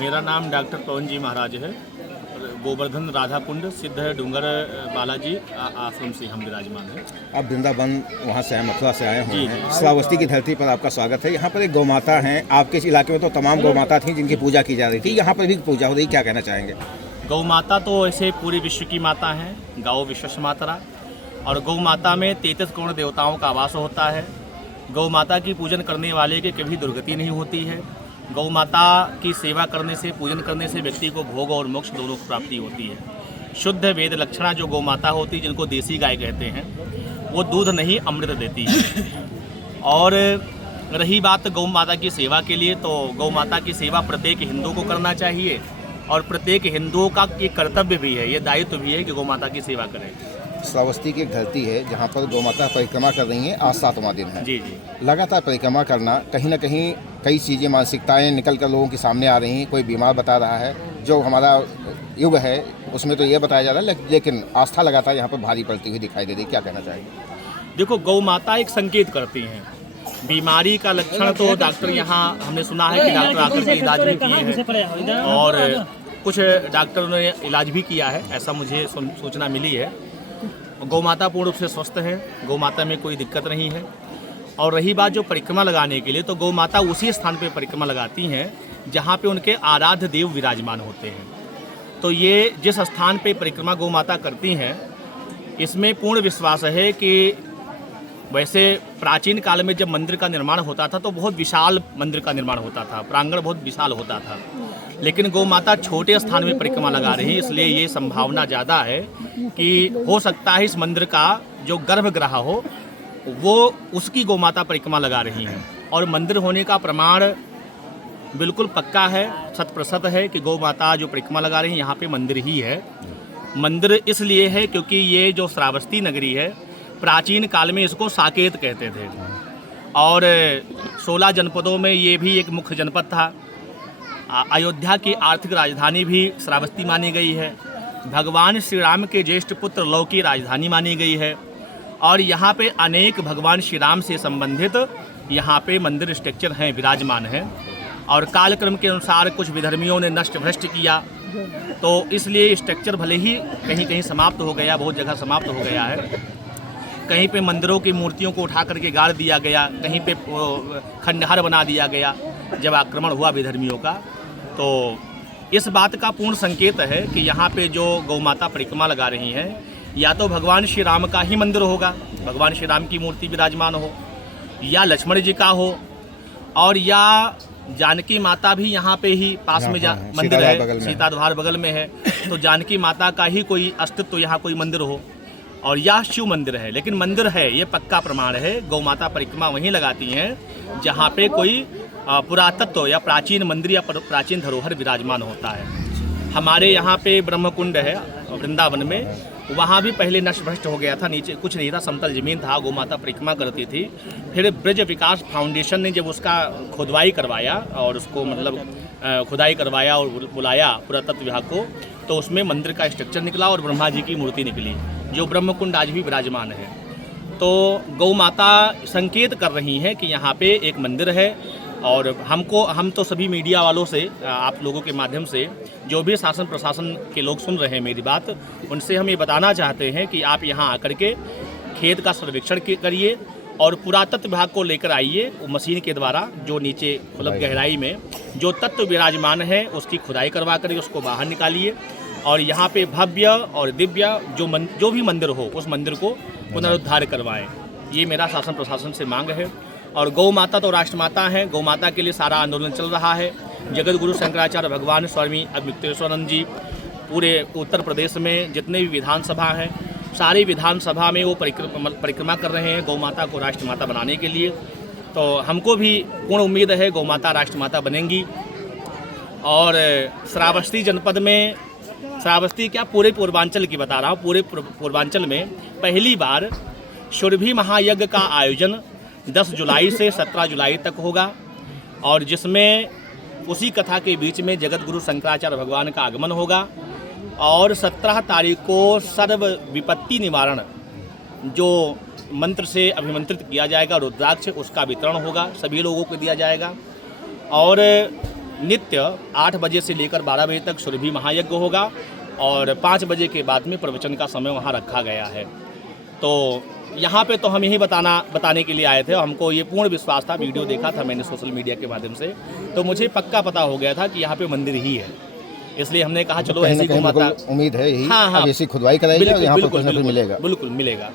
मेरा नाम डॉक्टर पवन जी महाराज है। गोवर्धन राधा कुंड सिद्ध डूंगर बालाजी आश्रम से हम विराजमान हैं। आप वृंदावन वहाँ से आए, मथुरा से आए हुए जी, हैं। जी। श्रावस्ती की धरती पर आपका स्वागत है। यहाँ पर एक गौ माता हैं। आपके इस इलाके में तो तमाम गौ माता थी जिनकी पूजा की जा रही थी, यहाँ पर भी पूजा हो रही, क्या कहना चाहेंगे? गौ माता तो ऐसे पूरे विश्व की माता हैं, गौ विश्वस्य मातरा। और गौ माता में 33 करोड़ देवताओं का वास होता है। गौ माता की पूजन करने वाले की कभी दुर्गति नहीं होती है। गौ माता की सेवा करने से, पूजन करने से व्यक्ति को भोग और मोक्ष दोनों की प्राप्ति होती है। शुद्ध वेद लक्षणा जो गौ माता होती है, जिनको देसी गाय कहते हैं, वो दूध नहीं अमृत देती है। और रही बात गौ माता की सेवा के लिए, तो गौ माता की सेवा प्रत्येक हिंदू को करना चाहिए और प्रत्येक हिंदुओं का ये कर्तव्य भी है, ये दायित्व भी है कि गौ माता की सेवा करें। श्रावस्ती की एक धरती है जहाँ पर गौ माता परिक्रमा कर रही हैं। आज 7वां दिन है। जी जी। लगातार परिक्रमा करना, कहीं ना कहीं कई चीज़ें, मानसिकताएं निकल कर लोगों के सामने आ रही हैं। कोई बीमार बता रहा है, जो हमारा युग है उसमें तो ये बताया जा रहा है, लेकिन आस्था लगातार यहाँ पर भारी पड़ती हुई दिखाई दे रही। क्या कहना चाहेंगे? देखो, गौ माता एक संकेत करती हैं। बीमारी का लक्षण तो डॉक्टर यहाँ हमने सुना है कि डॉक्टर आकर के इलाज भी किए हैं और कुछ डॉक्टरों ने इलाज भी किया है, ऐसा मुझे सूचना मिली है। गौ माता पूर्ण रूप से स्वस्थ है, गौ माता में कोई दिक्कत नहीं है। और रही बात जो परिक्रमा लगाने के लिए, तो गौ माता उसी स्थान पे परिक्रमा लगाती हैं जहाँ पे उनके आराध्य देव विराजमान होते हैं। तो ये जिस स्थान पे परिक्रमा गौ माता करती हैं, इसमें पूर्ण विश्वास है कि वैसे प्राचीन काल में जब मंदिर का निर्माण होता था तो बहुत विशाल मंदिर का निर्माण होता था, प्रांगण बहुत विशाल होता था। लेकिन गौ माता छोटे स्थान में परिक्रमा लगा रही है, इसलिए ये संभावना ज़्यादा है कि हो सकता है इस मंदिर का जो गर्भगृह हो वो उसकी गौ माता परिक्रमा लगा रही हैं। और मंदिर होने का प्रमाण बिल्कुल पक्का है, 100% है कि गौ माता जो परिक्रमा लगा रही हैं यहाँ पे मंदिर ही है। मंदिर इसलिए है क्योंकि ये जो श्रावस्ती नगरी है, प्राचीन काल में इसको साकेत कहते थे और 16 जनपदों में ये भी एक मुख्य जनपद था। अयोध्या की आर्थिक राजधानी भी श्रावस्ती मानी गई है। भगवान श्री राम के ज्येष्ठ पुत्र लव की राजधानी मानी गई है। और यहाँ पे अनेक भगवान श्री राम से संबंधित यहाँ पे मंदिर स्ट्रक्चर हैं, विराजमान हैं। और कालक्रम के अनुसार कुछ विधर्मियों ने नष्ट भ्रष्ट किया, तो इसलिए स्ट्रक्चर भले ही कहीं कहीं समाप्त हो गया, बहुत जगह समाप्त हो गया है। कहीं पे मंदिरों की मूर्तियों को उठा करके गाड़ दिया गया, कहीं पे खंडहर बना दिया गया जब आक्रमण हुआ विधर्मियों का। तो इस बात का पूर्ण संकेत है कि यहाँ पे जो गौ माता परिक्रमा लगा रही हैं, या तो भगवान श्री राम का ही मंदिर होगा, भगवान श्री राम की मूर्ति विराजमान हो, या लक्ष्मण जी का हो, और या जानकी माता भी यहाँ पे ही पास में मंदिर है, सीताद्वार बगल में है, तो जानकी माता का ही कोई अस्तित्व यहाँ कोई मंदिर हो, और यह शिव मंदिर है। लेकिन मंदिर है, ये पक्का प्रमाण है। गौ माता परिक्रमा वहीं लगाती हैं जहाँ पे कोई पुरातत्व या प्राचीन मंदिर या प्राचीन धरोहर विराजमान होता है। हमारे यहाँ पे ब्रह्मकुंड है वृंदावन में, वहाँ भी पहले नष्ट भ्रष्ट हो गया था, नीचे कुछ नहीं था, समतल जमीन था, गौ माता परिक्रमा करती थी। फिर ब्रज विकास फाउंडेशन ने जब उसका खुदवाई करवाया और उसको मतलब खुदाई करवाया और बुलाया पुरातत्व विभाग को, तो उसमें मंदिर का स्ट्रक्चर निकला और ब्रह्मा जी की मूर्ति निकली, जो ब्रह्मकुंड आज भी विराजमान है। तो गौ माता संकेत कर रही हैं कि यहाँ पे एक मंदिर है। और हम तो सभी मीडिया वालों से, आप लोगों के माध्यम से, जो भी शासन प्रशासन के लोग सुन रहे हैं मेरी बात, उनसे हम ये बताना चाहते हैं कि आप यहाँ आकर के खेत का सर्वेक्षण करिए और पुरातत्व विभाग को लेकर आइए, मशीन के द्वारा जो नीचे मतलब गहराई में जो तत्व विराजमान है उसकी खुदाई करवा कर उसको बाहर निकालिए और यहाँ पे भव्य और दिव्य जो भी मंदिर हो उस मंदिर को पुनरुद्धार करवाएं। ये मेरा शासन प्रशासन से मांग है। और गौ माता तो राष्ट्रमाता है, गौ माता के लिए सारा आंदोलन चल रहा है। जगत गुरु शंकराचार्य भगवान स्वामी अद्वैतेश्वरानंद जी पूरे उत्तर प्रदेश में जितने भी विधानसभा हैं, सारी विधानसभा में वो परिक्रमा कर रहे हैं गौ माता को राष्ट्रमाता बनाने के लिए। तो हमको भी पूर्ण उम्मीद है गौ माता राष्ट्रमाता बनेंगी। और श्रावस्ती जनपद में, श्रावस्ती क्या पूरे पूर्वांचल की बता रहा हूँ, पूरे पूर्वांचल में पहली बार सुरभि महायज्ञ का आयोजन 10 जुलाई से 17 जुलाई तक होगा, और जिसमें उसी कथा के बीच में जगत गुरु शंकराचार्य भगवान का आगमन होगा। और 17 तारीख को सर्व विपत्ति निवारण जो मंत्र से अभिमंत्रित किया जाएगा रुद्राक्ष, उसका वितरण होगा, सभी लोगों को दिया जाएगा। और नित्य 8 बजे से लेकर 12 बजे तक सुरभि महायज्ञ होगा और 5 बजे के बाद में प्रवचन का समय वहाँ रखा गया है। तो यहाँ पे तो हम यही बताने के लिए आए थे। हमको ये पूर्ण विश्वास था, वीडियो देखा था मैंने सोशल मीडिया के माध्यम से, तो मुझे पक्का पता हो गया था कि यहाँ पे मंदिर ही है। इसलिए हमने कहा चलो ऐसी को माता उम्मीद है यही। हाँ, अब ऐसी खुदवाई कराई जाए और यहाँ पर कुछ ना कुछ मिलेगा। बिल्कुल मिलेगा।